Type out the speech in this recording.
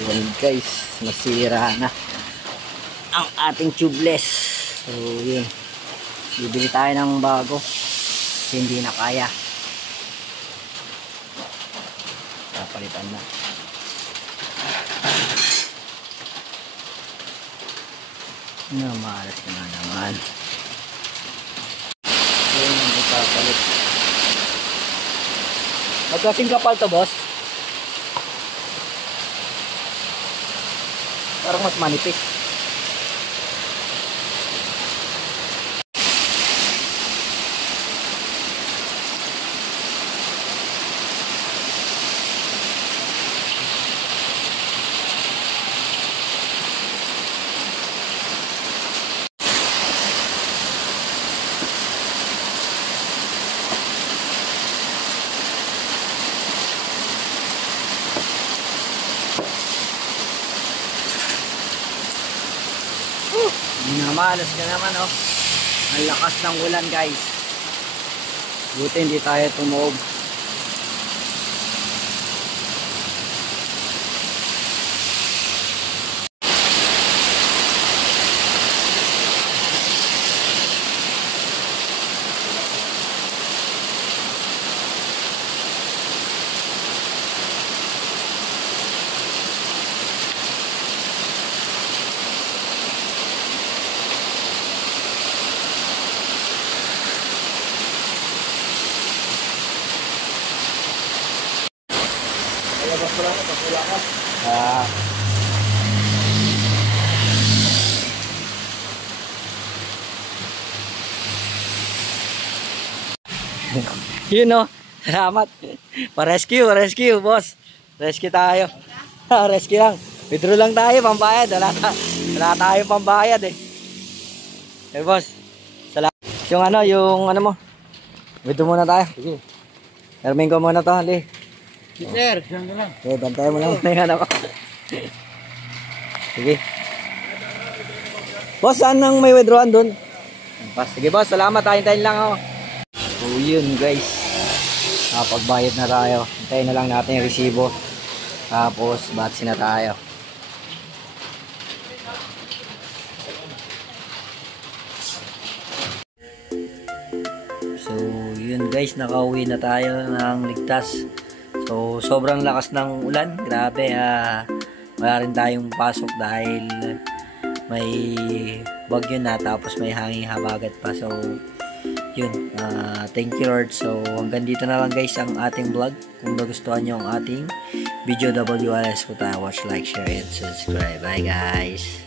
Yun guys, nasira na ang ating tubeless. So yun, bibili tayo ng bago. Hindi na kaya, papalitan na. Malas na naman. Yun ang ipapalit. Magkasing kapal to, boss? Parang mas manipis. Malas ka naman, oh. Ang lakas ng ulan, guys. Buti hindi tayo tumuog. Yun, no, salamat. Pa-rescue, boss. Rescue tayo. Rescue lang. Withdraw lang tayo, pambayad. Wala tayo pambayad eh. Eh, boss, salamat. Yung ano mo, withdraw muna tayo. Sige. Hermin ko muna to, hali. Sir, saan ka lang? Okay, bantayan mo lang muna yung ano ko. Sige. Boss, saan nang may withdrawan dun? Sige, boss, salamat. Tayin lang ako. So yun guys, pagbayad na tayo. Hintayin na lang natin yung resibo, tapos batsi na tayo. So yun guys, nakauwi na tayo ng ligtas. So sobrang lakas ng ulan, grabe. Wala rin tayong pasok dahil may bagyo na, tapos may hanging habagat pa. So yun, thank you Lord. So hanggang dito na lang guys ang ating vlog. Kung nagustuhan nyo ang ating video, WLS po tayo. Watch, like, share, and subscribe. Bye guys.